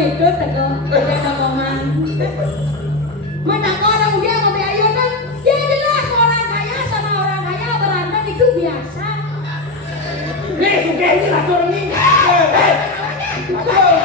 ikut teko jaga koman. Mana orang dia ngopi ayo kan? Ya jelas orang kaya sama orang kaya berantem itu biasa. Nih, suka ini lah orang ini. Aduh.